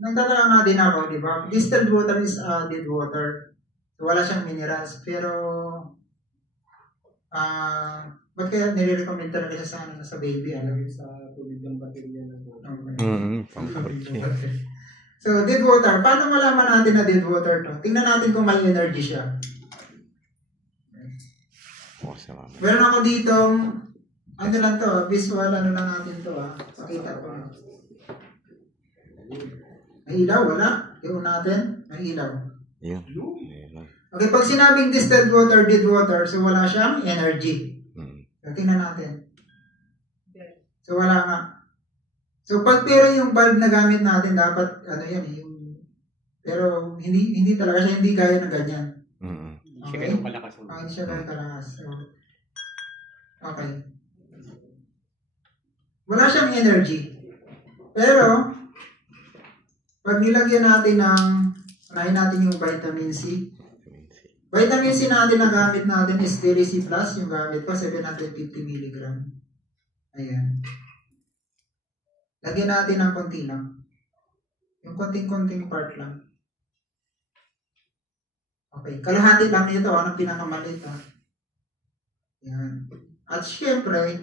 Nagtataka nga din ako, di ba? Distilled water is dead water. So, wala siyang minerals. Pero, ba't kaya nire-recommend talaga siya sa baby? Sa tubig ng baterya na po. So, dead water. Paano malaman natin na dead water to? Tingnan natin kung may energy siya. Meron ako dito, ano lang to, visual, ano lang natin to, pakita ko. May ilaw, wala? Yung natin, may ilaw. Yeah. Okay, pag sinabing distilled water, dead water, so wala siyang energy. So, tingnan natin. So, wala nga. So, pero yung bulb na gamit natin, dapat, ano yan, pero hindi talaga siya, hindi kaya ng ganyan. Okay? Hindi siya kalakas. Hindi siya kaya kalakas. So, okay. Wala siyang energy. Pero, pag nilagyan natin unahin natin yung vitamin C. Vitamin C natin na gamit natin is Daily C+, yung gamit ko, 750 mg. Ayan. Lagyan natin ng konti lang. Yung konting-konting part lang. Okay. Kalahati lang nito, anong pinakamalit, Ayan. At syempre,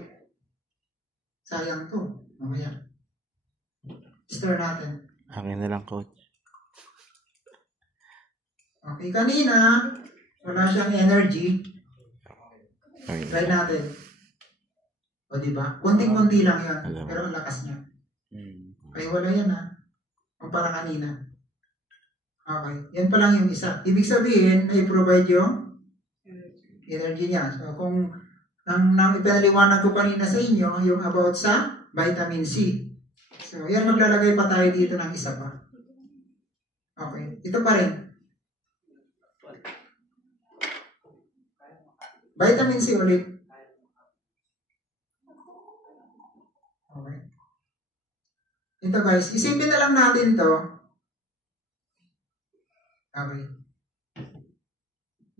sayang to. Mamaya. Stir natin. Hangin na lang, coach. Okay, kanina, wala siyang energy. Try natin. O, diba? Kunting-kunti lang yan. Pero ang lakas niya. Okay, wala yan, Kumpara kanina. Okay, yan pa lang yung isa. Ibig sabihin, i-provide yung energy niya. So, kung nang ipinaliwanag ko kanina sa inyo, yung about sa vitamin C. So, yan, maglalagay pa tayo dito ng isa pa. Okay, ito pa rin. Vitamin C ulit. Okay. Ito guys, isipin na lang natin to. Okay.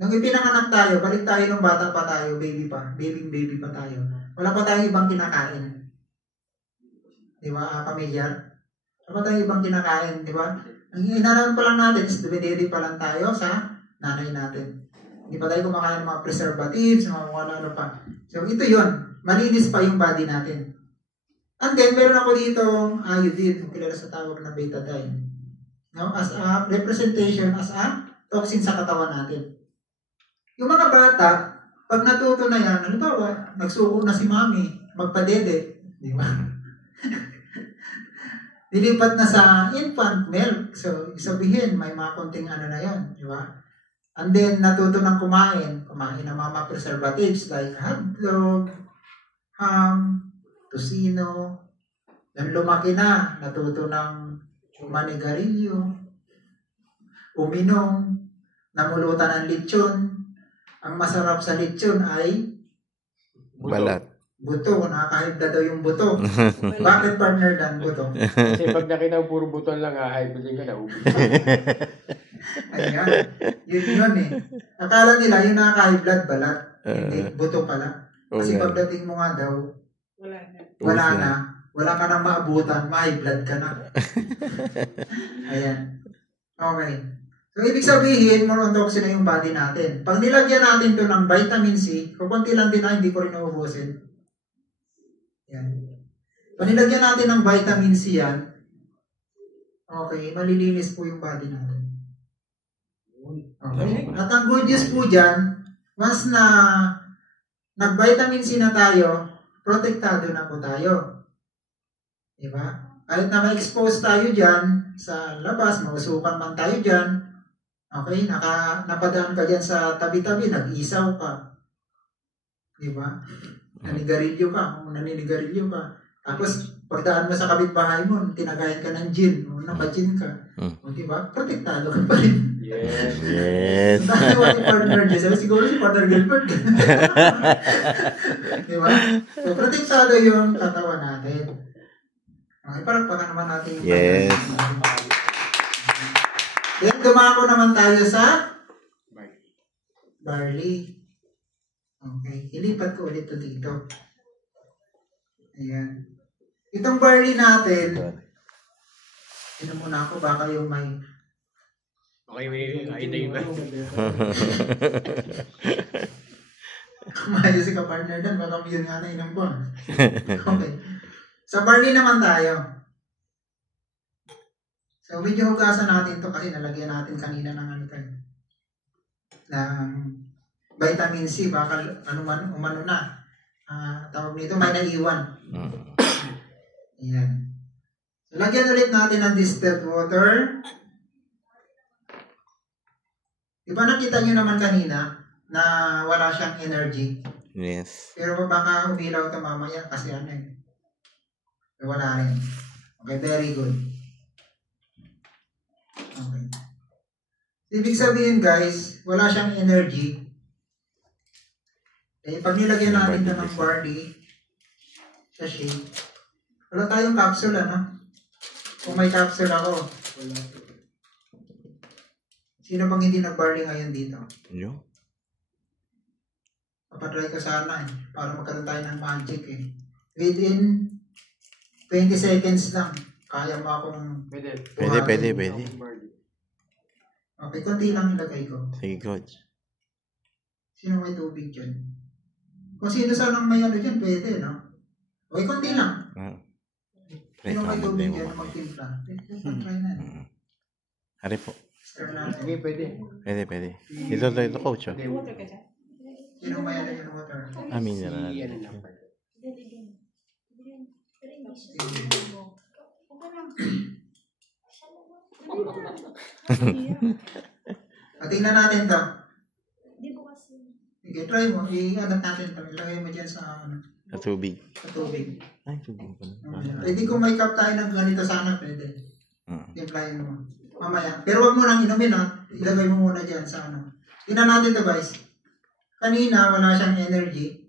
Nung ipinanganak tayo, balik tayo nung bata pa tayo, baby pa tayo. Wala pa tayong ibang kinakain. Di ba, pamilyar? Wala pa tayong ibang kinakain, di ba? Ang inanawan pa lang natin is dumidedi pa lang tayo sa nanay natin. Hindi pa tayo kumakain ng mga preservatives, mga ano pa. So, ito yun. Malinis pa yung body natin. And then, meron ako dito iodine, kung kilala sa tawag na betadine. No? As a representation, as a toxin sa katawan natin. Yung mga bata, pag natuto na yan, halimbawa, nagsuko na si mami, magpadede, di ba? Dilipat na sa infant milk. So, sabihin, may mga konting ano na yan, di ba? And then, natuto ng kumain ng mga preservatives like hotdog, ham, tosino. Then, lumaki na, natuto ng manigarilyo, uminom, namulutan ng lechon. Ang masarap sa lechon ay balat. Buto, nakakahibda daw yung buto. Bakit partner dan buto? Kasi pag nakita mo puro buto lang, hahibdin ka na, ubus. Ayan. Yun Akala nila yung nakaka-high blood balat. Hindi, buto pala. Kasi pagdating mo nga daw, wala na. Wala ka nang maabutan, ma-high blood ka na. Ayan. Okay. So, ibig sabihin, more on toxin na yung body natin. Pag nilagyan natin to ng vitamin C, kukunti lang din hindi ko rin naubusin. Yan. Pag nilagyan natin ng vitamin C yan, okay, malilinis po yung body natin. Okay? At ang good news po dyan, once na nag-vitamin C na tayo, protektado na po tayo. Diba? Kahit na ma-expose tayo dyan sa labas, mausukan man tayo dyan, okay, napadaan ka dyan sa tabi-tabi, nag-isaw ka. Diba? Naninigarilyo ka. Tapos, pagdaan mo sa kapitbahay mo, tinagayan ka ng gin, naka-gin ka. O, diba? Protektado ka pa rin. Yes. Dahil si partner dyan, siguro si partner Gilbert. Diba? So, protektado yung katawan natin. Okay, parang naman natin yung yes. Then, dumako naman tayo sa barley. Okay, ilipat ko ulit ito dito. Ayan. Itong barley natin, Inom muna ako, baka yung may... Okay, may idea ba? Kumayo si ka-partner doon, baka yun nga na inom ko. Okay. Sa barley naman tayo. So, medyo hugasan natin to kasi nalagyan natin kanina ng ano tayo. Ng vitamin C, baka umano na. Tawag nito, may naiwan. Ayan. So, lagyan ulit natin ng distilled water. Diba nakita nyo naman kanina na wala siyang energy? Yes. Pero baka umilaw ito mamaya kasi ano eh. Wala rin. Okay, very good. Okay. Ibig sabihin guys, wala siyang energy. Eh, pag nilagyan natin ito ng barley sa shake, wala tayong capsule, ano? Kung may capsule ako, wala. Sino bang hindi nag-barley ngayon dito? Yo. Papatry ko sana eh, para magkaroon tayo ng magic eh. Within 20 seconds lang, kaya mo akong... Pwede. Pwede. Okay, konti lang ilagay ko. Sige, coach. Sino may tubig dyan? Kung sino sanang may ano dyan, pwede, no? Okay, konti lang. Sino may tubig dyan na magtimpla? Try na. Hari po. Stir natin. Sige, pwede. Pwede. Ito, coach. Oh. Sino may ano yung water? Mineral. Si ano na. Tingnan natin to. Sige, try mo. I-adat natin to. Ilagay mo dyan sa, Sa tubig. sa tubig. Ay, tubig pa. Pwede kung may cup tayo ng ganito sana, pwede. Timplahin mo. Mamaya. Pero wag mo nang inumin, ha? Ilagay mo muna dyan sa ano. Tingnan natin to, guys. Kanina, wala siyang energy.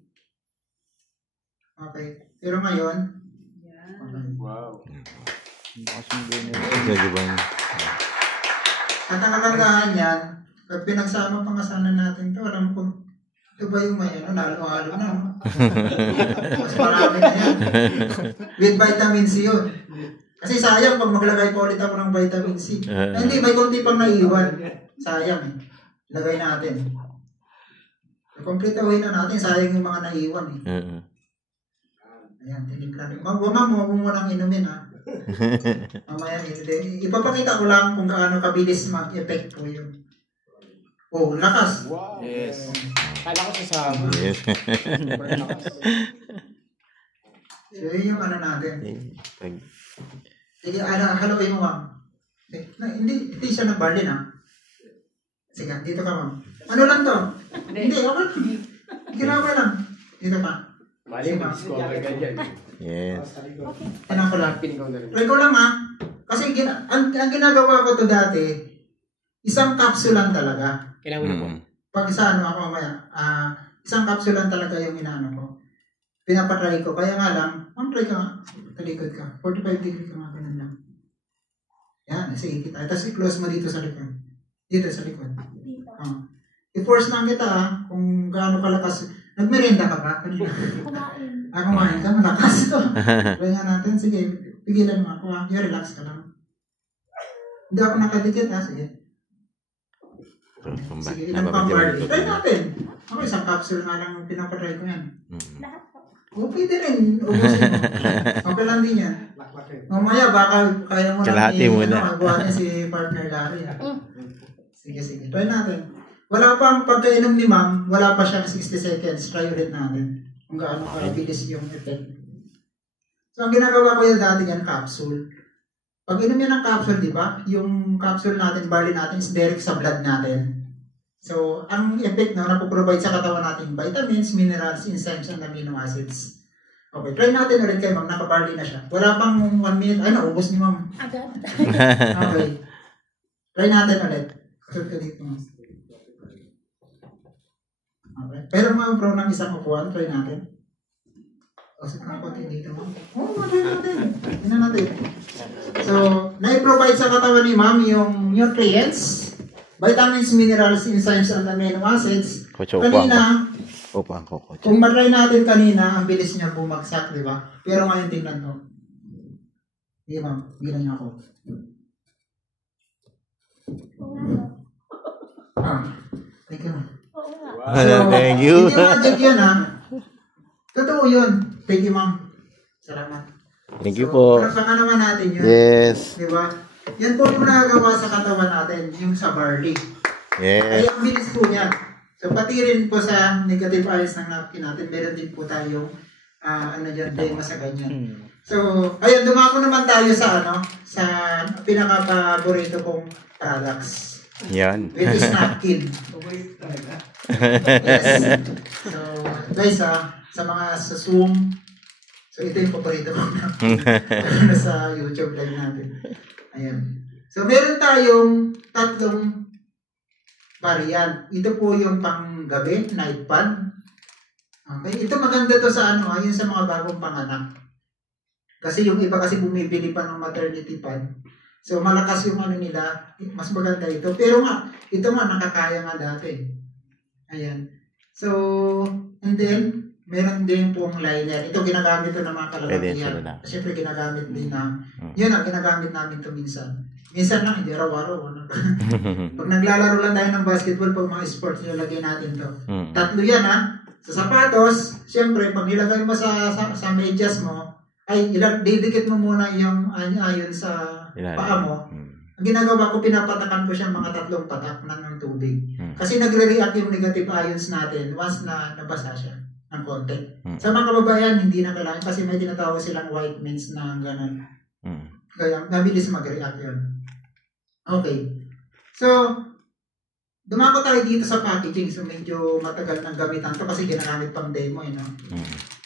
Okay. Pero ngayon, okay. Wow. Ito, di ba? At ang kagandahan yan, pag pinagsama pangasanan natin to, alam ko, ito ba yung may ano, lalo-halo na, no? Mas marami na yan. With vitamin C yun. Kasi sayang pag maglagay pa ulit ako ng vitamin C. Hindi, may konti pang naiiwan. Sayang eh. Lagay natin. Complete away na natin, sayang yung mga naiiwan eh. Ayan, tinignan. Huwag mo munang inumin ha. Mamaya, ipapakita ko lang kung gaano kabilis mag-effect po yun. Oh, lakas. Wow. Yes. Kala ko sasama. Yes. Super lakas. So, yun yung ano natin. Sige, haluin mo ma'am. Hindi siya nag-barley na. Sige, dito ka ma'am. Ano lang to? Hindi, okay lang. Ginawa lang. Dito pa. Mali, mag-discover ka dyan. Yes. Tinan ko lang. Pin ko na rin. Try ko lang ha. Kasi ang ginagawa ko to dati, isang capsule lang talaga. Kailangan mo po. Pag sa ano ako mamaya, isang capsule lang talaga yung inaano ko. Pinapatry ko. Kaya nga lang, try ka nga. Talikod ka. 45 degree ka nga. Ganun lang. Yan, sige kita. Tapos i-close mo dito sa likod. Dito sa likod. I-force lang kita ha. Kung gaano kalakas. Nagmerenda ka ba? Kanina. Kumain ka. Malakas ito. Try nga natin. Sige, pigilan mo ako ha. Relax ka lang. Hindi ako nakadikit ha. Sige. Sige, ilang pang barley. Try natin. Ako isang capsule nga lang pinapatry ko yan. Okay din rin. Ubusin mo. Okay lang din yan. Mamaya baka kaya mo lang buhatin si partner Larry. Sige. Try natin. Wala pang pagkainom ni ma'am, wala pa siyang 60 seconds. Try ulit natin. Kung gaano kabilis yung effect. So ang ginagawa ko yung dati yan, capsule. Pag inom yan ng capsule, di ba? Yung capsule natin, barley natin is direct sa blood natin. So, ang effect na napoprovide sa katawan natin, vitamins, minerals, enzymes, and amino acids. Okay, try natin ulit kay ma'am, nakabarley na siya. Wala pang 1 minute, ay naubos ni ma'am. Agad. Okay. Try natin ulit. Kasot ka dito ma'am. Okay. Pero ma'am, pro ng isang upuan, try natin. Kasot ka ako dito ma'am. Try natin. Tingnan natin. So, na-provide sa katawan ni ma'am yung nutrients, vitamins, minerals, enzymes, and amino acids. Kanina, kung matry natin kanina, ang bilis niya bumagsak, di ba? Pero ngayon tingnan ko. Hindi ma'am, gilan niya ako. Ah, thank you. Oo nga. Thank you. Hindi magic yun, ha? Totoo yun. Thank you, ma'am. Salamat. Thank you po. Palakpakan naman natin yun. Yes. Di ba? Yan po yung nagagawa sa katawan natin, yung sa barley. Ay, Yes. ang bilis po niya. So, pati rin po sa negative ions ng napkin natin, meron din po tayong dema sa ganyan. So, ayun, dumako naman tayo sa sa pinaka-paborito kong products. Yan. Which is napkin. Yes. So, guys, sa mga sa Zoom, so ito yung paborito ko na sa YouTube live natin. Ayan. So, meron tayong tatlong variant. Ito po yung panggabi, night pad. Okay. Ito maganda to sa ayun sa mga bagong panganak. Kasi yung iba kasi bumibili pa ng maternity pad. So, malakas yung nila. Mas maganda ito. Pero ito nakakaya nga dati. Ayan. So, and then, meron din pong liner. Ito ginagamit to ng mga kalalakihan. Siyempre ginagamit din na, yun ang ginagamit namin to minsan. Minsan lang, hindi araw-araw. Pag naglalaro lang tayo ng basketball, pag mga sports, nilagay natin to. Tatlo yan Sa sapatos, siyempre, pag nilagay mo sa medyas mo, ay didikit mo muna yung ayon sa paa mo. Ang ginagawa ko, pinapatakan ko siya mga 3 patak ng tubig. Kasi nagre-react yung negative ions natin once na nabasa siya ng konti. Sa mga kababayan, hindi na kailangan kasi may tinatawag silang white means na gano'n. Kaya mabilis mag-react yun. Okay. So, dumako tayo dito sa packaging. So, medyo matagal ng gamitan to kasi ginagamit pang demo.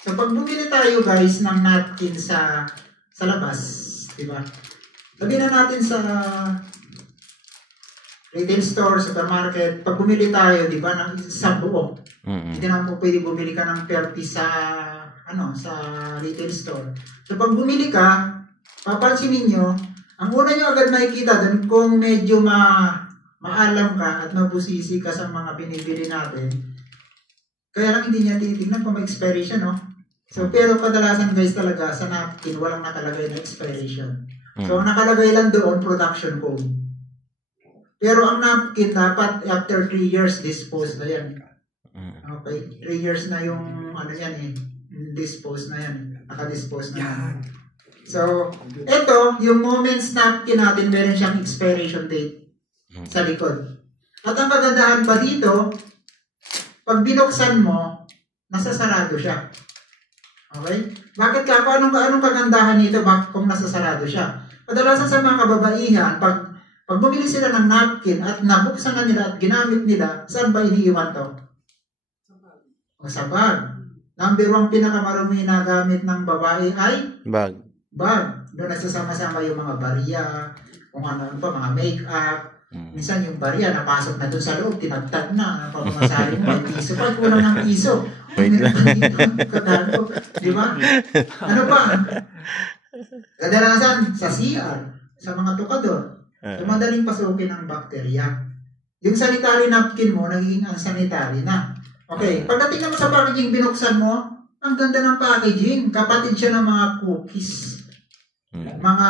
So, pag bumili tayo guys ng napkin sa labas, di ba? Sabihin na natin sa retail store, supermarket, pag bumili tayo, di ba, ng isang buo. Hindi naman po pwede bumili ka ng 30 sa retail store. So, pag bumili ka, papansinin nyo, ang una nyo agad makikita doon kung medyo maalam ka at mabusisi ka sa mga binibili natin. Kaya lang hindi niya tinitignan kung may expiration, So, pero kadalasan guys talaga sa napkin, walang nakalagay na expiration. So, ang nakalagay lang doon, production code. Pero ang napkin, dapat after 3 years, dispose na yan. Okay? 3 years na yung, dispose na yan. Nakadispose na yan. So, ito, yung Moments napkin natin, meron siyang expiration date sa likod. At ang kagandahan pa dito, pag binuksan mo, nasasarado siya. Okay? Bakit ka? Anong kagandahan nito kung nasasarado siya? Kadalasan sa mga kababaihan, pag bumili sila ng napkin at nabuksan na nila at ginamit nila, saan ba iniiwan to? Sa bag. Number 1 pinakamarumi na gamit ng babae ay? Bag. Doon nagsasama-sama yung mga barya, kung ano pa, mga make-up. Minsan yung barya, napasok na doon sa loob, tinagtag na, pamamasali mo, may piso pa, kulang ng piso. Di ba? Ano pa? Kadalasan sa CR, sa mga tukador, madaling pasukin ng bakterya. Yung sanitary napkin mo, nagiging unsanitary na. Okay, pagdating naman sa packaging, binuksan mo, ang ganda ng packaging. Kapatid siya ng mga cookies. Mga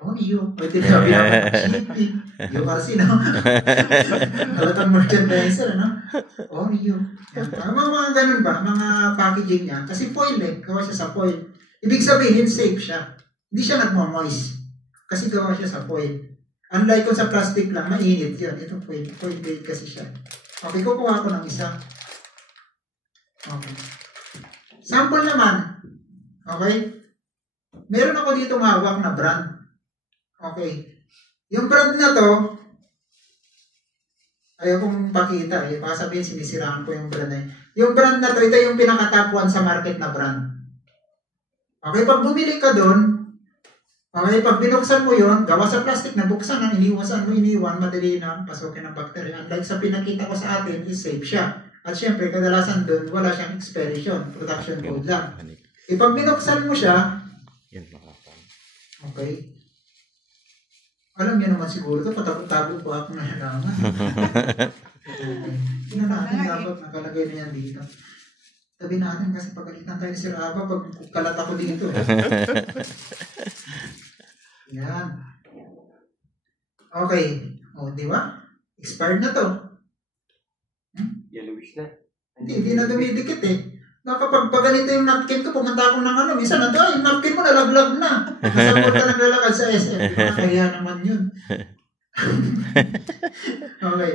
Oreo. Pwede na shipping. Yung kasi, halatang merchandiser, Oreo. Mga ganun ba? Mga packaging niya. Kasi foil gawa siya sa foil. Ibig sabihin, safe siya. Hindi siya nagmo-moist. Kasi gawa siya sa foil. Unlike kung sa plastic lang, mainit yun. Ito foil. Foil grade kasi siya. Okay, kukuha ko ng isa. Okay. Sample naman. Okay? Meron ako dito hawak na brand. Okay. Yung brand na to, ayaw kong pakita baka sabihin sinisiraan ko yung brand na yun. Yung brand na to, ito yung pinaka-top 1 sa market na brand. Okay, pag bumili ka doon, okay, pag binuksan mo yun, gawa sa plastic na buksan, iniwan, madali na pasukin ng bacteria. Unlike sa pinakita ko sa atin, is safe siya. At syempre, kadalasan doon, wala siyang expiration, production code lang. Pag binuksan mo siya, okay, alam niyo naman siguro ito, patakot-tago po ako na halaman. Tingnan natin, dapat nakalagay na yan dito. Tabi natin kasi pagalitan tayo si Raba pag kalat ako dito. Yan. Okay. O, di ba? Expired na to. Yellowish na. Hindi na dumidikit eh. Kapag ganito yung napkin ko, pumunta ako ng ano, minsan yung napkin mo nalaglag na. Nasabot ka naglalakad sa SM. Kaya naman yun. Okay.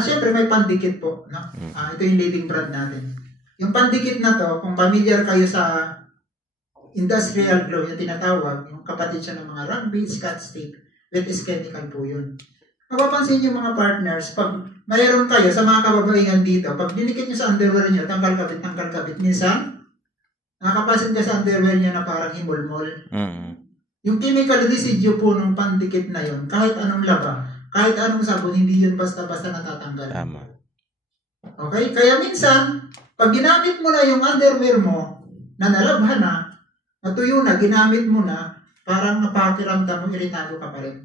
Siyempre may pandikit po. No? Ito yung leading brand natin. Yung pandikit na to, kung familiar kayo sa industrial glue, yung tinatawag, yung kapatid siya ng mga rugby, Scotch tape, wet is chemical po yun. Mapapansin yung mga partners, pag mayroon kayo sa mga kababaihan dito, pag dinikit nyo sa underwear nyo, tanggal kabit, minsan, nakapasin ka sa underwear nyo na parang himulmol. Yung chemical residue po ng pandikit na yun, kahit anong laba, kahit anong sabon, hindi yun basta-basta natatanggal. Tama. Okay? Kaya minsan, pag ginamit mo na yung underwear mo, na nalabhan na, natuyo na, ginamit mo na, parang napakiramdam mo, iritado ka pa rin.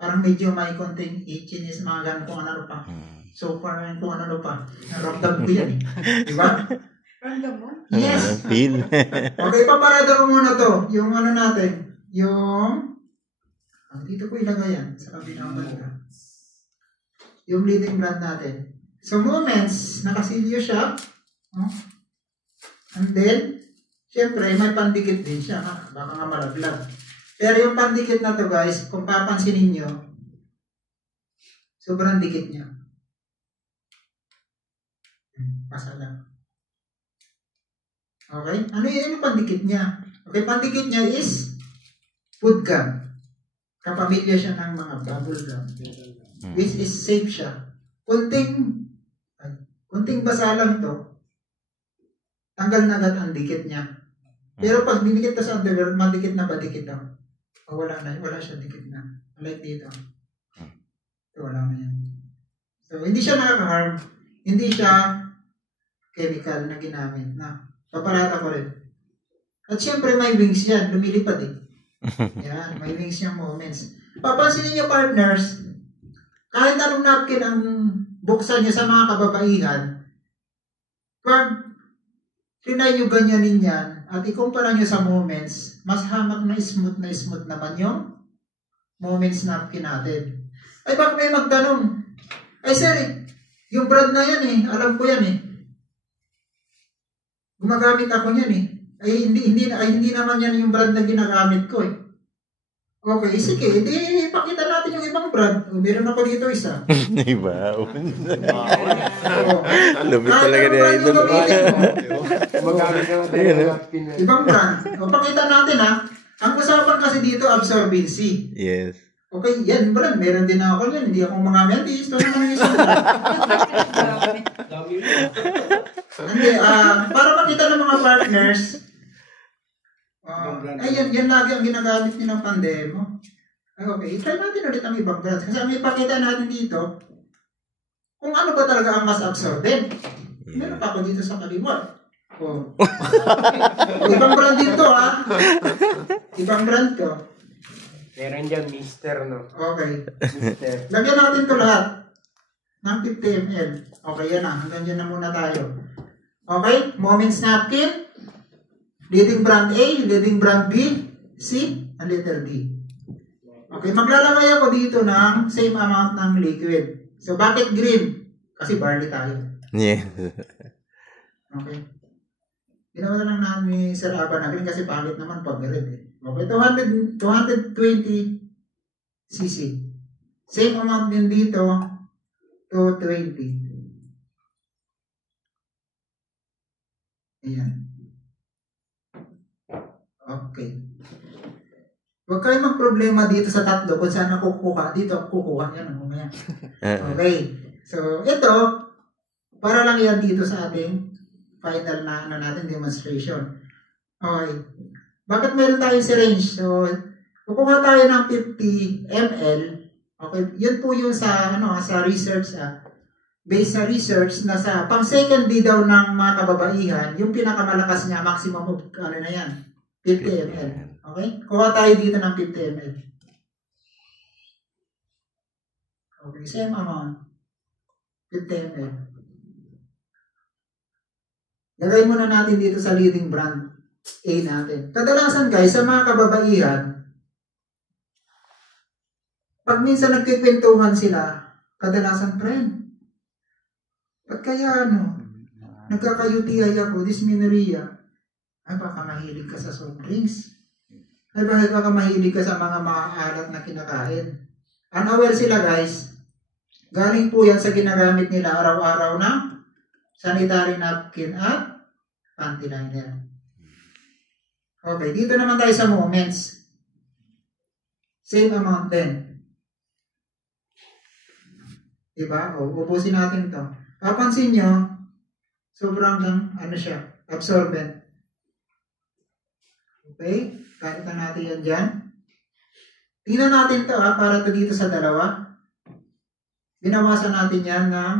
Parang medyo may konting itchiness, mga ganun kung ano pa. So far, kung ano pa. Naramdam ko yan eh. Diba? Ramdam mo? Yes! Feel. Okay, paparada ko muna to. Yung ano natin. Dito ko ilagay yan. Sa kabilang banda. Yung leading brand natin. So, Moments, nakasilyo siya. And then, syempre, may pandikit din siya. Baka nga malaglag. Pero yung pandikit na to guys, kung papansinin nyo, sobrang dikit niya. Pasa lang. Okay? Ano yung pandikit niya? Okay, pandikit niya is food gum. Kapamilya siya ng mga bubble gum. Which is safe siya. Kunting basa lang to, tanggal na agad ang dikit niya. Pero pag dinikit to sa underwear, madikit na ba dikit to? Wala siya dikit na. Like dito. So, wala na yan. So, hindi siya nakaka-harm. Hindi siya chemical na ginamit na paparata ko rin. At syempre, may wings yan. Lumilipad eh. Yan, may wings yung Moments. Papansinin niyo partners, kahit anong napkin ang buksan niya sa mga kababaihan, pag trinay nyo ganyanin yan, at ikumpara nyo sa Moments, mas hamak na smooth naman yung Moments napkin natin. Ay, baka may magtanong, ay sir, yung brand na yan eh, alam ko yan eh. Gumagamit ako yan eh. Ay, hindi naman yan yung brand na ginagamit ko eh. Okay, sige, hindi ipakita natin yung ibang brand. Meron ako dito isa. Iba. Lupit talaga niya ito. Magamit na tayo. Ibang brand. O, pakita natin ha. Ang usapan kasi dito, absorbency. Yes. Okay, yan brand. Meron din ako yan. Hindi ako mga mentis. Ito naman yung isang brand. Hindi, para makita ng mga partners, yan lagi ang ginagamit niyo ng Pandemo. Okay, try natin ulit ang ibang brand. Kasi ang ipakita natin dito, kung ano ba talaga ang mas absorbent. Meron pa ako dito sa kaliwa. Ibang brand dito ha. Ibang brand ko. Meron dyan, Mister, no? Okay. Mister. Lagyan natin ito lahat ng 50 ml. Okay, yan na. Hanggang dyan na muna tayo. Okay, Moments napkin. Leading brand A, leading brand B, C, and letter D. Okay, maglalagay ako dito ng same amount ng liquid. So, bakit green? Kasi barley tayo. Yeah. Okay. Ginawa lang namin ni Sir Aba na green kasi pangit naman pag red eh. Okay, 220 cc. Same amount din dito, 220. Ayan. Okay. Huwag kayong magproblema dito sa tatlo kung saan ako kukuha. Dito ako kukuha. Yan ang mamaya. Okay. So, ito, para lang yan dito sa ating final na natin demonstration. Okay. Bakit meron tayong syringe? So, kukuha tayo ng 50 ml. Okay. Yun po yung sa research. Based sa research na sa pang second day daw ng mga kababaihan, yung pinakamalakas niya, maximum of, 50 ml. Okay? Kuha tayo dito ng 50 ml. Okay, same amount. 50 ml. Lagay muna natin dito sa leading brand A natin. Kadalasan guys, sa mga kababaihan, pag minsan nagkikwentuhan sila, Kadalasan, friend. Ba't kaya nagkaka-UTI ako, dysmenorrhea? Ay, baka mahilig ka sa soft drinks. Ay, baka mahilig ka sa mga maalat na kinakain. Unaware sila, guys. Galing po yan sa ginagamit nila araw-araw na sanitary napkin at panty liner. Okay, dito naman tayo sa moments. Same amount din. Diba? O, ubusin natin to. Papansin nyo, sobrang siya, absorbent. Okay? Kahit na natin yan dyan. Tingnan natin to para to dito sa dalawa. Binawasan natin yan ng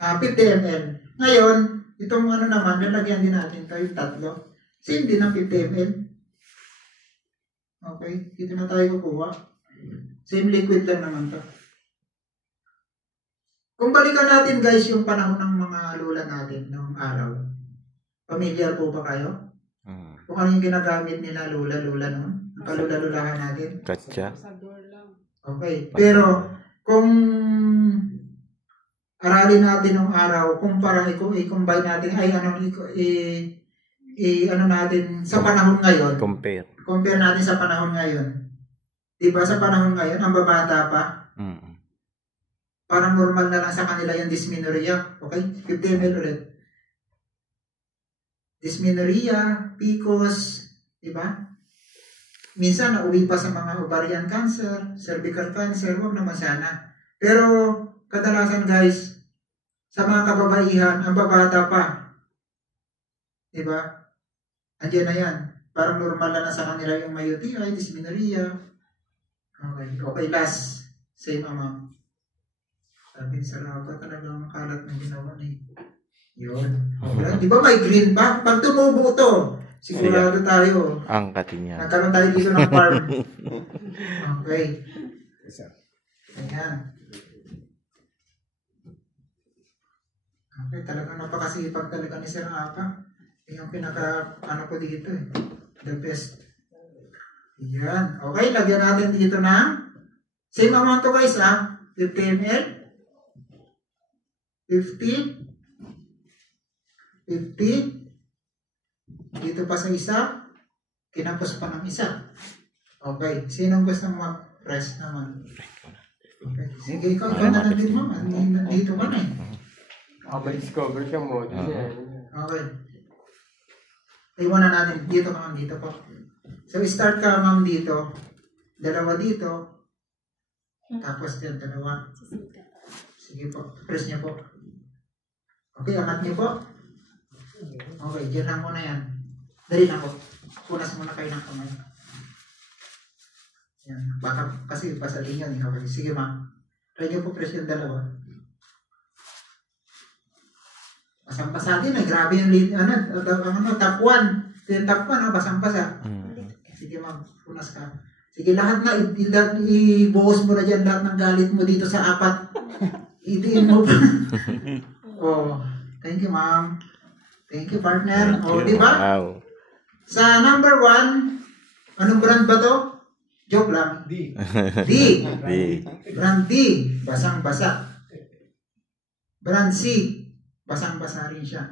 50 ml. Ngayon, itong naman, nalagyan din natin to yung tatlo. Same din ng 50 ml. Okay? Dito na tayo kukuha. Same liquid lang naman to. Kung balikan natin guys yung panahon ng mga lula natin noong araw. Familiar po ba kayo? Kung ano yung ginagamit nila lula noon? Ang kalula-lulahan natin? Katsa. Okay. Pero kung aralin natin ng araw, kumpara i-combine natin natin sa panahon ngayon. Compare natin sa panahon ngayon. 'Di ba sa panahon ngayon ang babata pa? Parang normal na lang sa kanila yung dysmenorrhea. Okay? 50 ml ulit. Dysmenorrhea, PCOS, di ba? Minsan nauwi pa sa mga ovarian cancer, cervical cancer, huwag naman sana. Pero kadalasan guys, sa mga kababaihan, ang babata pa. Di ba? Andiyan na yan. Parang normal na sa kanila yung may UTI, dysmenorrhea. Okay, last. Same amount. Sabi sa laba talagang kalat na ginawa ni. Yun. Di ba may green pa? Pag tumubo to, sigurado tayo. Angkatin niya. Nagkaroon tayo dito ng farm. Okay. Ayan. Okay, talagang napakasipag talaga ni Sir Apa. Yung ko dito eh. The best. Ayan. Okay, lagyan natin dito na same amount to guys 50 ml. 50. Dito pa sa isa. Kinapos pa ng isa. Okay. Sinong gusto mag-press naman? Okay. Sige, ikaw na lang din mo. Dito ka na eh. Discover siya mo. Okay. Iwanan natin. Dito ka ma'am. Dito po. So, start ka ma'am dito. Dalawa dito. Tapos yan, dalawa. Sige po. Press niyo po. Okay, angat niyo po. Okay, dyan lang muna yan. Dali lang po. Punas muna kayo ng kamay. Yan. Baka kasi pasalin yan. Okay, sige ma'am. Try niyo po press yung dalawa. Basang-basa din eh. Grabe yung top 1. Ito yung top 1, basang-basa. Sige ma'am, punas ka. Sige, lahat na. Ibuhos mo na dyan lahat ng galit mo dito sa 4. Itiin mo pa. Oh, thank you, ma'am. Thank you, partner. Oh, di ba? Wow. Sa number 1, anong brand ba to? Joke lang. D. Brand D, basang-basa. Brand C, basang-basa rin siya.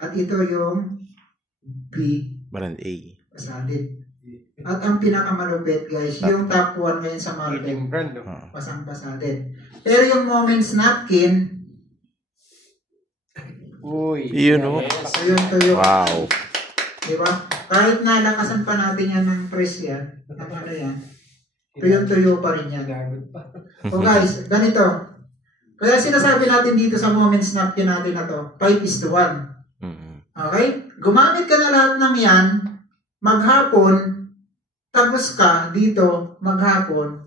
At ito yung B, Brand A. basa din. At ang pinakamalupit, guys, yung top 1 ngayon sa market, basang-basa din. Pero yung Moments napkin, uy. Yun o. tuyo. Wow. Diba? Kahit nalakasan pa natin yan ng press yan, yan, tuyo pa rin yan. So guys, ganito. Kaya sinasabi natin dito sa Moments napkin natin na to, 5:1. Okay? Gumamit ka na lahat ng yan, maghapon, tapos ka dito, maghapon,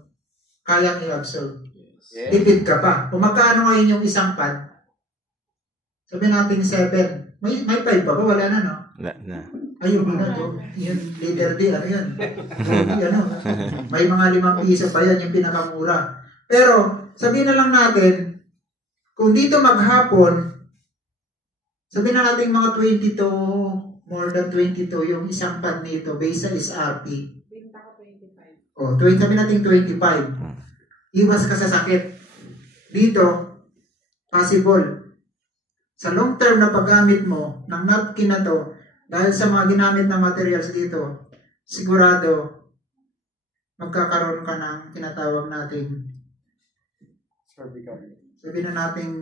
kayang i-absorb. Tipid ka pa. Kung magkano ngayon yung isang pad, sabi natin 7. May 5 ba? Wala na, no? Na. Ayun na to. Yun, leader D. Ano yun? May mga 5 piso pa yan, yung pinakamura. Pero, sabihin na lang natin, kung dito maghapon, sabihin na natin mga 22, more than 22, yung isang pad nito, based sa SRP. O, sabihin natin 25. Iwas ka sa sakit. Dito, possible. Sa long term na paggamit mo ng napkin na to, dahil sa mga ginamit na materials dito, sigurado magkakaroon ka ng tinatawag nating cervical. sabihin na nating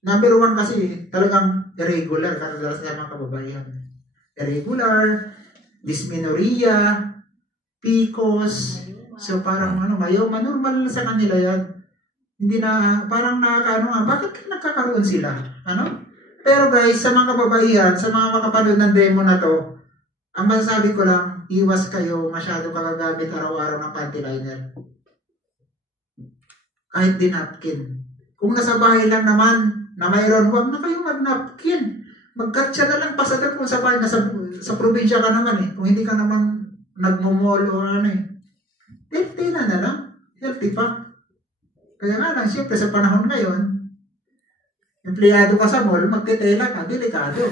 number 1 kasi talagang irregular kadalasan sa mga kababaihan. Irregular, dysmenorrhea, PCOS, so parang mayoma, normal sa kanila yan. Hindi na, parang bakit nagkakaroon sila? Pero guys, sa mga kababaihan, sa mga makapanood ng demo na to, ang masasabi ko lang, iwas kayo masyado kagagamit araw-araw ng panty liner. Kahit din napkin. Kung nasa bahay lang naman, na mayroon, huwag na kayong mag-napkin. Mag-cut na lang pasadar kung sa bahay, sa probinsya ka naman Kung hindi ka naman nagmumall o healthy na lang. Healthy pa. Kaya nga lang, siyempre sa panahon ngayon, empleyado ka sa mall, magtitela ka, delikado.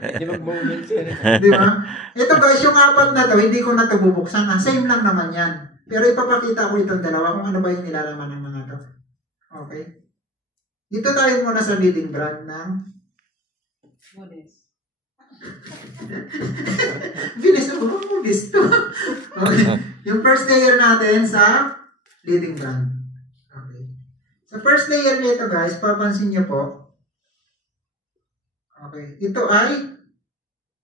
Hindi mag-moment yan. Di ba? Ito guys, yung 4 na to, hindi ko na ito bubuksan. Same lang naman yan. Pero ipapakita ko itong dalawa kung ano ba yung nilalaman ng mga to. Okay? Dito tayo muna sa leading brand ng bilis ako, mubis to. Okay. Yung first layer natin sa leading brand. Okay. Sa first layer nito guys, papansin nyo po. Okay. Ito ay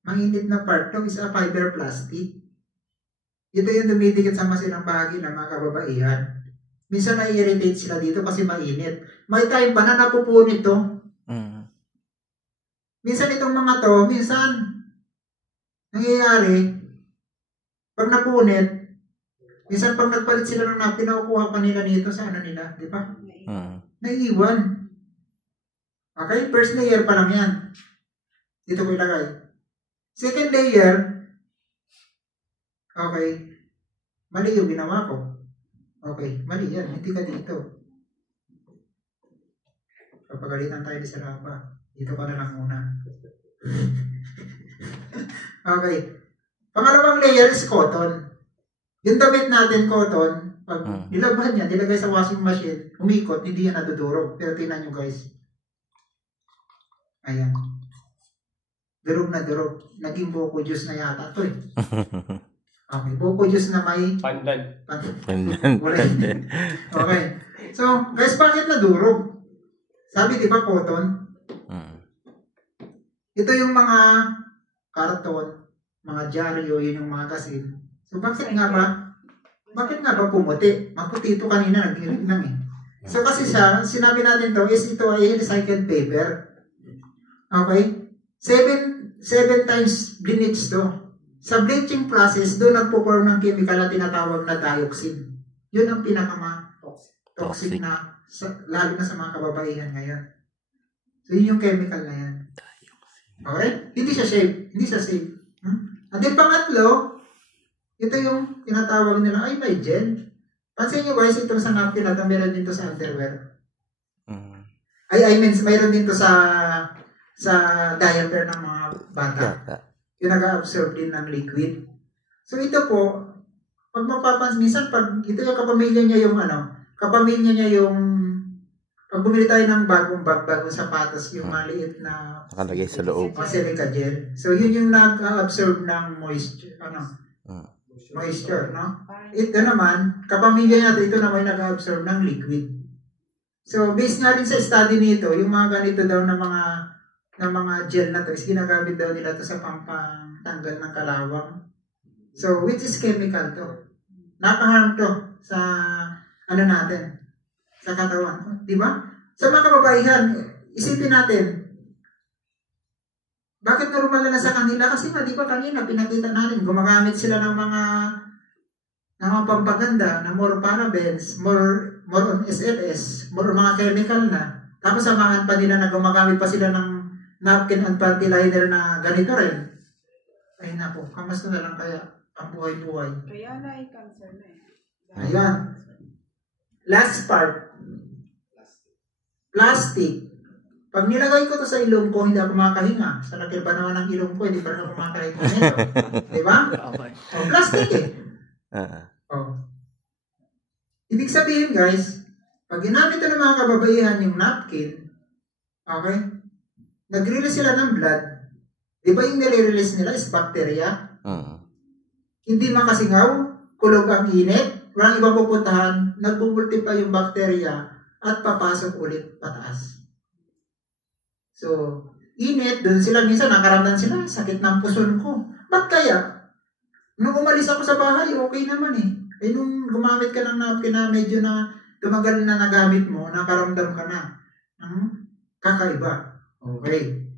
manginit na part. Ito is a fiber plastic. Ito yung dumidikit sa masilang bahagi ng mga kababaihan. Minsan na-irritate sila dito kasi mainit. May time pa na napupunit to. Minsan itong mga to, minsan nangyayari, pag napunit, minsan pag nagpalit sila ng napkin, nakukuha pa nila nito sa nila, di ba? Naiiwan. Okay, first layer pa lang yan. Dito ko ilagay. Second layer, okay, mali yung ginawa ko. Okay, mali yan, hindi ka dito. Papagalitan tayo di sa laba. Dito ka na lang muna. Okay. Pangalawang layer is cotton. Yung damit natin, cotton, pag nilabhan niya, nilagay sa washing machine, umikot, hindi yan nadudurog. Pero tingnan nyo guys. Ayan. Durog na durog. Naging buko juice na yata ito Okay, buko juice na may pandan. Okay. So, guys, bakit nadurog? Sabi, di ba, cotton? Ito yung mga karton, mga dyaryo, yun yung magazine. So, bakit nga ba pumuti? Maputi ito kanina, nag-irig lang So, kasi sinabi natin to, is ito ay recycled paper. Okay? 7 times bleach to. Sa bleaching process, doon nagpo-form ng chemical na tinatawag na dioxin. Yun ang pinaka-toxic na, lalo na sa mga kababaihan ngayon. So, yun yung chemical na yan. Okay? Hindi siya safe. At then pangatlo, ito yung tinatawag nila, ay may gel. Pansin nyo guys, itong sa napkin natin, meron dito sa underwear. Mayroon dito sa diaper ng mga bata. Yung nag-absorb din ng liquid. So ito po, pag mapapansin, minsan pag ito yung kapamilya niya pag bumili tayo ng bagong sapatos, yung maliit na nakalagay sa loob. Silica gel. So, yun yung nag-absorb ng moisture, no? Ito naman, kapamilya natin, ito naman nag-absorb ng liquid. So, based nga rin sa study nito, yung mga ganito daw na mga gel na to, is ginagamit daw nila to sa pampatanggal ng kalawang. So, which is chemical to. Nakaharm to sa, natin, sa katawan. Di ba? Sa mga kababaihan, isipin natin, bakit normal na sa kanila? Kasi nga, di ba kanina, pinakita natin, gumagamit sila ng mga pampaganda, na more parabens, more on SLS, more mga chemical na. Tapos samahan pa nila na gumagamit pa sila ng napkin and panty liner na ganito rin. Ay napo, kamusta na lang kaya ang buhay-buhay. Kaya na i-cancer na Ayan. Last part. Plastic. Pag nilagay ko to sa ilong ko, hindi ako makakahinga. Sa lakil pa naman ng ilong ko, hindi pa rin ako makakahinga nito. Diba? Plastic Ibig sabihin guys, pag ginamit ng mga kababaihan yung napkin, okay, nag-release sila ng blood, di ba yung nire-release nila is bacteria? Hindi makasingaw, kulog ang init, walang ibang pupuntahan, nagpupultiply yung bacteria at papasok ulit pataas. So, init, doon sila minsan nakaramdam sila, sakit ng puson ko. Ba't kaya? Nung umalis ako sa bahay, okay naman eh. Eh nung gumamit ka ng napkin na medyo na tumagal na nagamit mo, nakaramdam ka na. Kakaiba. Okay.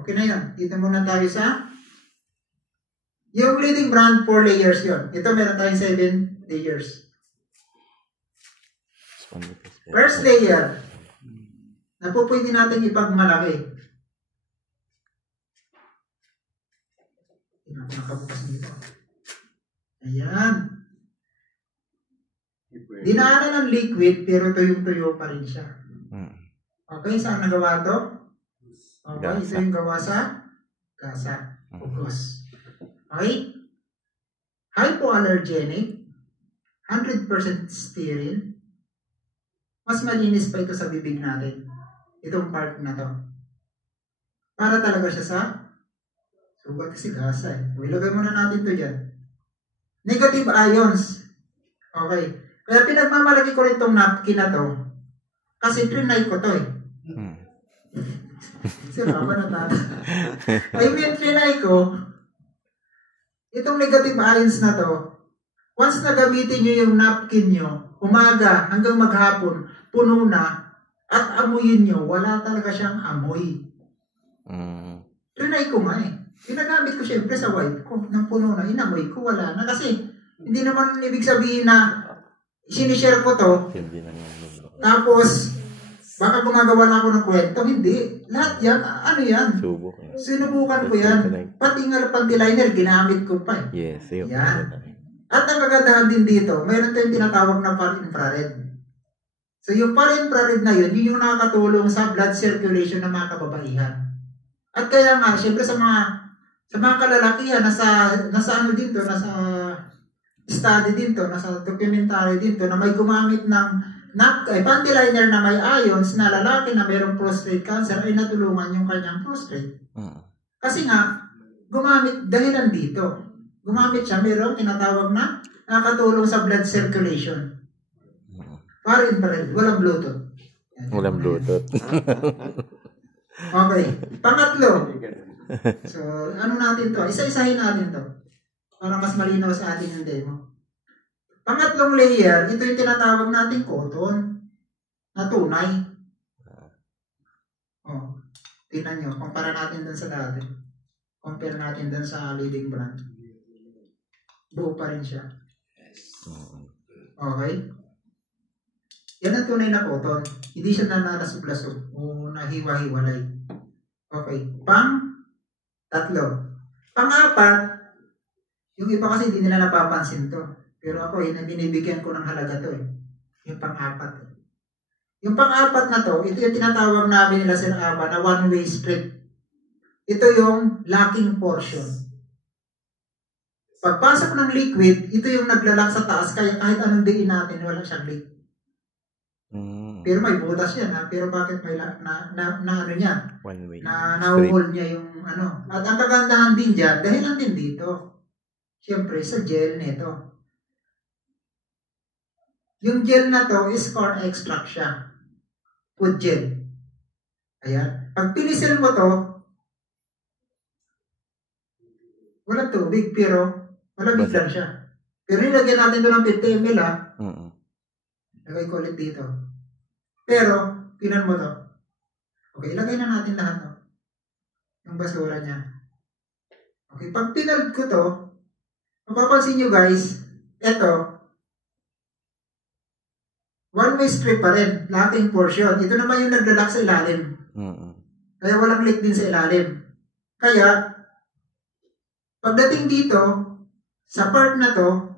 Okay na yan. Dito muna tayo sa yung bleeding brand, 4 layers yon. Ito meron tayong 7 layers. First layer, na po pwede natin ipagmalaki. Nakabukas nito. Ayan. Dinaanan ng liquid, pero tuyong-tuyo pa rin siya. Okay, saan nagawa to? Okay, ito yung gawa sa gasa. Focus. Okay? Hypoallergenic, 100% sterile. Mas malinis pa ito sa bibig natin. Itong part na to. Para talaga siya sa sugat kasi gasa eh. Ilagay muna natin to dyan. Negative ions. Okay. Kaya pinagmamalaki ko rin itong napkin na to. Kasi trinay ko to eh. Sira ba na tayo? I mean, trinay ko, itong negative ions na to, once na gamitin nyo yung napkin nyo, umaga hanggang maghapon, puno na, at amuyin nyo, wala talaga siyang amoy. Trinay ko nga eh. Ginagamit ko syempre sa wife ko, nang puno na, inamoy ko, wala na. Kasi, hindi naman ibig sabihin na sinishare ko to, tapos, baka gumagawa na ako ng kwento. Hindi. Lahat yan, ano yan? Sinubukan ko yan. Pati nga panty-liner, ginamit ko pa eh. Yes. Yan. At ang kagandahan din dito, mayroon tayong tinatawag na far-infrared. So yung far-infrared na yun, yun yung nakakatulong sa blood circulation ng mga kababaihan. At kaya nga, syempre sa mga kalalakihan, nasa ano dito, nasa study dito, nasa documentary dito, na may gumamit ng panty liner na may ions na lalaki na mayroong prostate cancer ay natulungan yung kanyang prostate. Kasi nga, gumamit dahilan dito. Gumamit siya, mayroong tinatawag na nakatulong sa blood circulation. Far-infrared, walang Bluetooth. Walang Bluetooth. Okay. Pangatlo. So, ano natin to? Isa-isahin natin to. Para mas malinaw sa atin yung demo. Pangatlong layer, ito yung tinatawag natin cotton na tunay. Oh, tingnan nyo, kumpara natin dun sa dati. Compare natin dun sa leading brand. Buo pa rin siya. Okay? Yan ang tunay na cotton. Hindi siya nananasog-lasog o nahiwa-hiwalay. Okay. Tatlo. Pang-apat, yung iba kasi hindi nila napapansin to. Pero ako, binibigyan ko ng halaga to eh. Yung pang-apat. Yung pang-apat na to, ito yung tinatawag namin nila Sir Aba na one-way strip. Ito yung locking portion. Pagpasok ng liquid, ito yung naglalak sa taas, kaya kahit anong diin natin, wala siyang leak. Pero may butas yan ha. Pero bakit may ano niya? One-way. Na-hold niya yung ano. At ang kagandahan din dyan, dahil din dito. Siyempre, sa gel nito. Yung gel na to is corn extract siya. Food gel. Ayan. Pag pinisel mo to, walang tubig, pero malamig lang siya. Pero nilagyan natin doon ng 50 ml ha. Lagay ko ulit dito. Pero, pinan mo to. Okay, ilagay na natin lahat to. Yung basura niya. Okay, pag pinald ko to, mapapansin nyo guys, eto, one-way strip pa rin, locking portion. Ito naman yung naglalak sa ilalim. Kaya walang leak din sa ilalim. Kaya, pagdating dito, sa part na to,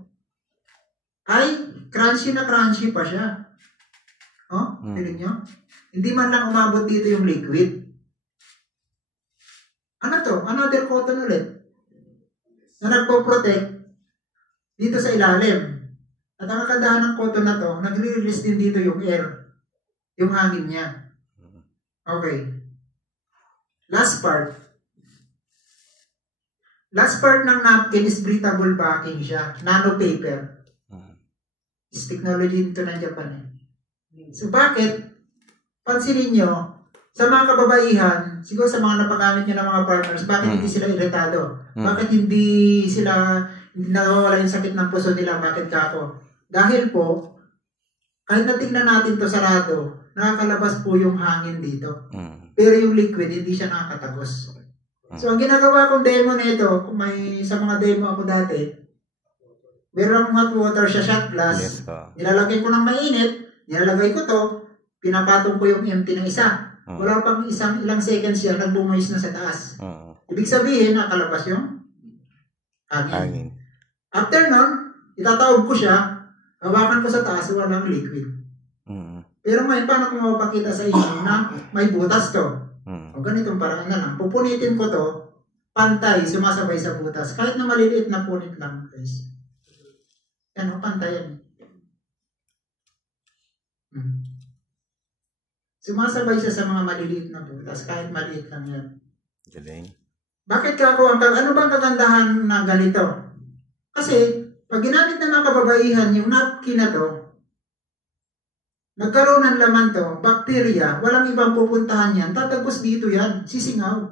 ay crunchy na crunchy pa siya. Oh, tignan nyo? Hindi man lang umabot dito yung liquid. Ano to? Another cotton ulit. Na nagpo-protect dito sa ilalim. At ang kagandahan ng cotton na to, nagre-release din dito yung air. Yung hangin niya. Okay. Last part. Last part ng napkin is breathable backing siya. Nano paper. Is technology dito ng Japan eh. So bakit? Pansinin nyo, sa mga kababaihan, siguro sa mga napagamit nyo ng mga partners, bakit hindi sila iritado? Bakit hindi nawawala yung sakit ng puso nila? Bakit kako? Dahil po, kahit natingnan natin to sarado, nakakalabas po yung hangin dito. Pero yung liquid, hindi siya nakakatagos. So, ang ginagawa kong demo nito, kung may sa mga demo ako dati, meron hot water siya shot glass, nilalagay ko ng mainit, nilalagay ko to, pinapatong ko yung empty ng isa. Wala pang ilang seconds yan, nagbumoist na sa taas. Ibig sabihin, nakalabas yung hangin. After nun, itatawag ko siya, hawakan ko sa taas, walang liquid. Pero ngayon, paano ko mapapakita sa inyo na may butas to? O ganitong paraan na lang. Pupunitin ko to, pantay, sumasabay sa butas. Kahit na maliliit na punit lang, guys. Yan o, pantay yan. Sumasabay siya sa mga maliliit na butas, kahit maliit lang yan. Galing. Bakit kako ano bang kagandahan na ganito? Kasi, pag ginamit ng mga kababaihan, yung napkin na to, nagkaroon ng laman to, bacteria, walang ibang pupuntahan yan, tatagos dito yan, sisingaw.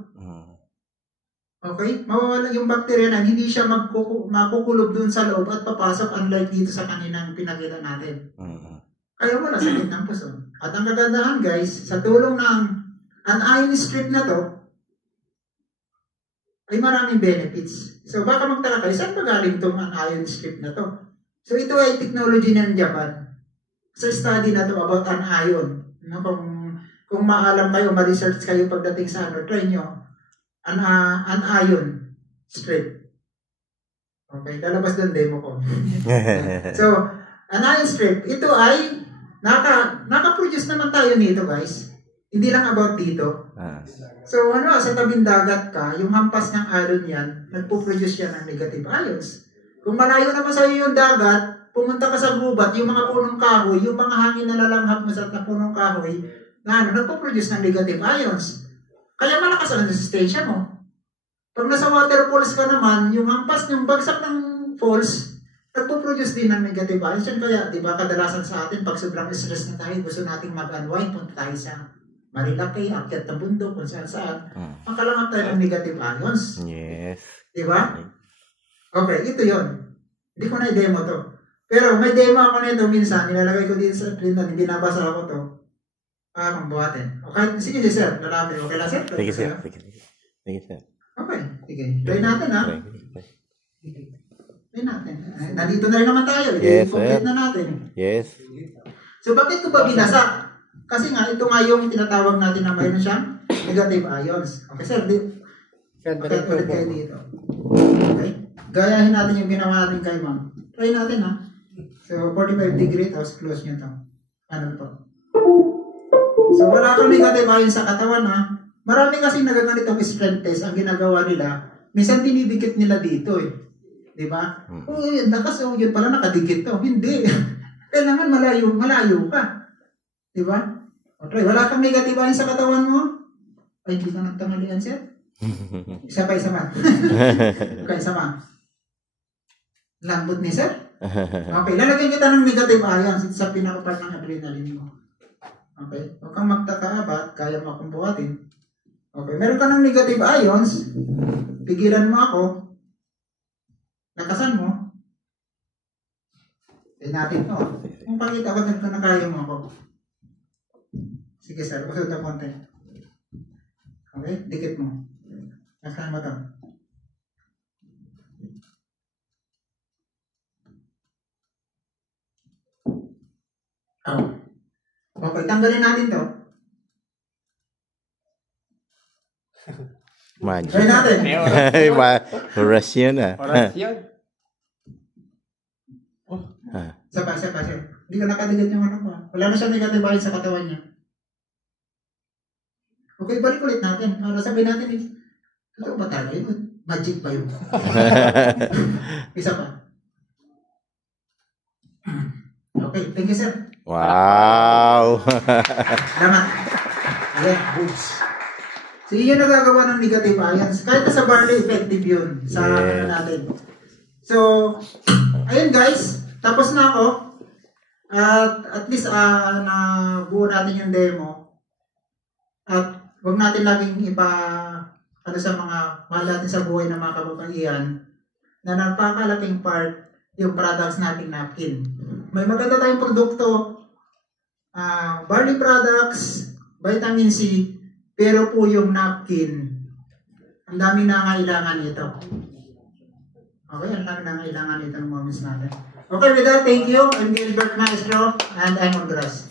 Okay? Mawawala yung bacteria na, hindi siya makukulob dun sa loob at papasok unlike dito sa kaninang pinakita natin. Kaya wala sakit ng puso. At ang kagandahan guys, sa tulong ng anion strip na to, ay maraming benefits. So baka magtaka kayo, saan pa galing itong anion strip na to? So ito ay technology ng Japan. Sa study na to about anion. No, kung maalam kayo, ma-research kayo pagdating sa try nyo, anion strip. Okay, lalabas doon demo ko. So, anion strip, ito ay naka-produce naman tayo nito guys. Hindi lang about dito. So sa tabing dagat ka, yung hampas ng iron yan, nagpo-produce yan ng negative ions. Kung malayo naman sa iyo yung dagat, pumunta ka sa gubat, yung mga punong kahoy, yung mga hangin na lalanghap mo sa punong kahoy, nagpo-produce ng negative ions. Kaya malakas ang resistensya mo. Pag nasa waterfalls ka naman, yung hampas ng bagsak ng falls, nagpo-produce din ng negative ions. Kaya, di ba, kadalasan sa atin, pag sobrang stress na tayo, gusto nating mag-unwind, punta tayo sa Marilaki, akyat ng bundok, kung saan-saan. Makalangat tayo ng negative ions. Yes. Di ba? Okay, ito yon. Hindi ko na i-demo to. Pero may demo ako nito minsan, nilalagay ko dito sa printan, binabasa ako to. Kung buhatin. Okay, sige sir, lalapit. Okay lang sir? Sige sir. Okay, sige. Try natin ha. Try natin. Nandito na rin naman tayo. Yes, complete na natin. Yes. So bakit ko ba binasa? Kasi nga, ito nga yung tinatawag natin na mayroon siyang negative ions. Okay sir, ulit kayo dito. Okay? Gayahin natin yung ginawa natin kay ma'am. Try natin ha. So 45 degree, tapos close nyo to. Ano to? So wala kang negative ions sa katawan ha. Marami kasing nagaganitong strength test ang ginagawa nila. Minsan dinidikit nila dito eh. Di ba? Yun, yun pala nakadikit to. Hindi. Kailangan malayo ka. Di ba? Okay, wala kang negative ions sa katawan mo? Ay, hindi ka nagtamalian, sir? Isa pa. Okay, isa pa. Lambot ni sir? Okay, lalagyan kita ng negative ions sa pinakapart ng adrenaline mo. Okay, huwag kang magtaka ba? Kaya mo akong buhatin. Okay, meron ka ng negative ions. Pigilan mo ako. Lakasan mo. Natin to. Kung pakita ko na kaya mo ako. Sige sir, usod na konti. Okay, dikit mo. Lakasan mo to. Okay, tanggalin natin to. Magic. Try natin. Oras yun ah. Oras yun. Isa pa. Hindi ka nakadikit yung ano ko. Wala na siya negative ions sa katawan niya. Okay, balik ulit natin. Para sabihin natin, totoo ba talaga yun? Magic ba yun? Isa pa. Okay, thank you, sir. Wow. Salamat. Ayan, boobs. So, yun yung nagagawa ng negative ions. Kahit sa barley, effective yun sa Yes. natin. So, ayun guys. Tapos na ako. At least, nabuo natin yung demo. At huwag natin laging ano sa mga mahal natin sa buhay ng mga kababaihan na napakalaking part yung products nating napkin. May maganda tayong produkto, barley products, vitamin C, pero po yung napkin, ang dami na kailangan nito. Okay, ang dami na kailangan nito ng moments natin. Okay, with that, thank you. I'm Gilbert Maestro, and I'm on grass.